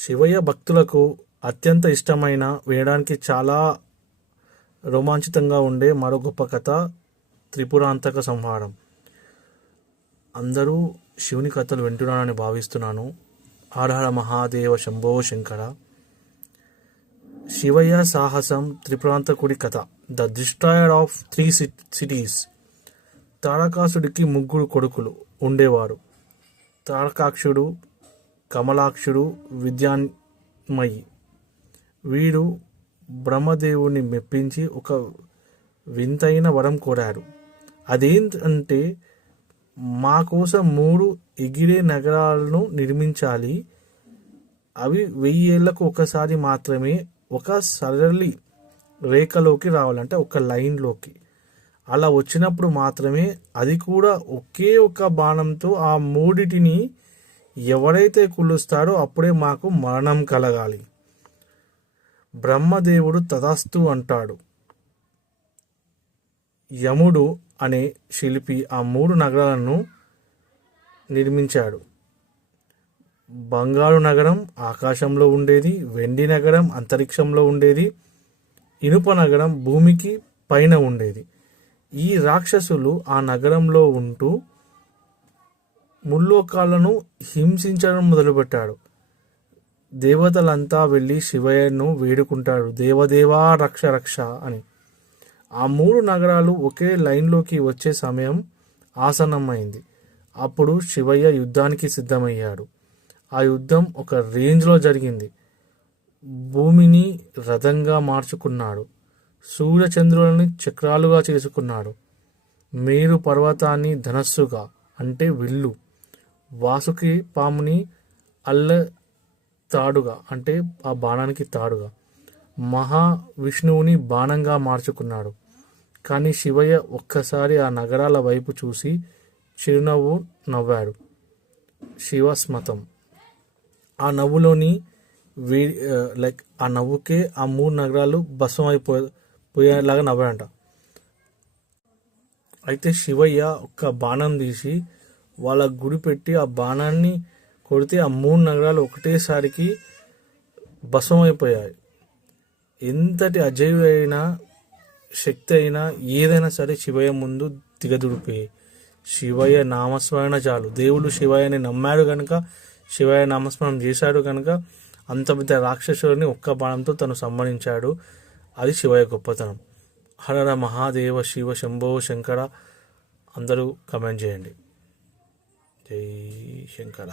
శివయ్య భక్తులకు అత్యంత ఇష్టమైన, వినడానికి చాలా రోమాంచితంగా ఉండే మరో గొప్ప కథ త్రిపురాంతక సంహారం. అందరూ శివుని కథలు వింటున్నారని భావిస్తున్నాను. హర మహాదేవ శంభో శంకర. శివయ్య సాహసం త్రిపురాంతకుడి కథ. The destroyer of 3 cities. తారకాసుడికి 3 కొడుకులు ఉండేవారు. తారకాక్షుడు, కమలాక్షుడు, విద్యాన్మయి. వీడు బ్రహ్మదేవుని మెప్పించి ఒక వింతైన వరం కోరారు. అదేంటంటే, మా కోసం 3 ఎగిరే నగరాలను నిర్మించాలి. అవి 1000 ఏళ్లకు ఒకసారి మాత్రమే ఒక సరళి రేఖలోకి రావాలంటే ఒక లైన్లోకి. అలా వచ్చినప్పుడు మాత్రమే, అది కూడా ఒకే ఒక బాణంతో ఆ 3టిని ఎవరైతే కులుస్తారో అప్పుడే మాకు మరణం కలగాలి. బ్రహ్మదేవుడు తదాస్తు అంటాడు. యముడు అనే శిల్పి ఆ 3 నగరాలను నిర్మించాడు. బంగారు నగరం ఆకాశంలో ఉండేది, వెండి నగరం అంతరిక్షంలో ఉండేది, ఇనుప నగరం భూమికి పైన ఉండేది. ఈ రాక్షసులు ఆ నగరంలో ఉంటూ ముల్లోకాలను హింసించడం మొదలుపెట్టాడు. దేవతలంతా వెళ్ళి శివయ్యను వేడుకుంటాడు, దేవదేవా రక్ష రక్ష అని. ఆ 3 నగరాలు ఒకే లైన్లోకి వచ్చే సమయం ఆసన్నమైంది. అప్పుడు శివయ్య యుద్ధానికి సిద్ధమయ్యాడు. ఆ యుద్ధం ఒక రేంజ్లో జరిగింది. భూమిని రథంగా మార్చుకున్నాడు. సూర్యచంద్రులని చక్రాలుగా చేసుకున్నాడు. మేరు పర్వతాన్ని ధనస్సుగా అంటే విల్లు, వాసుకి పాముని తాడుగా అంటే ఆ బాణానికి తాడుగా, మహావిష్ణువుని బాణంగా మార్చుకున్నాడు. కానీ శివయ్య ఒక్కసారి ఆ నగరాల వైపు చూసి చిరునవ్వు నవ్వాడు. శివస్మతం. ఆ నవ్వులోని ఆ నవ్వుకే ఆ 3 నగరాలు భస్మం పోయేలాగా నవ్వాడంట. అయితే శివయ్య ఒక్క బాణం తీసి వాళ్ళ గుడి పెట్టి ఆ బాణాన్ని కొడితే ఆ 3 నగరాలు ఒకటేసారికి భస్మం అయిపోయాయి. ఎంతటి అజేయుడైన శక్తి అయినా ఏదైనా సరే శివయ్య ముందు దిగదుడిపోయాయి. శివయ్య నామస్మరణ చాలు. దేవుడు శివయ్యని నమ్మాడు కనుక, శివయ్య నామస్మరణ చేశాడు కనుక అంత పెద్ద రాక్షసుడిని ఒక్క బాణంతో తను సంహరించాడు. అది శివయ్య గొప్పతనం. హర మహాదేవ శివ శంభో శంకర. అందరూ కమెంట్ చేయండి. జై శంకర.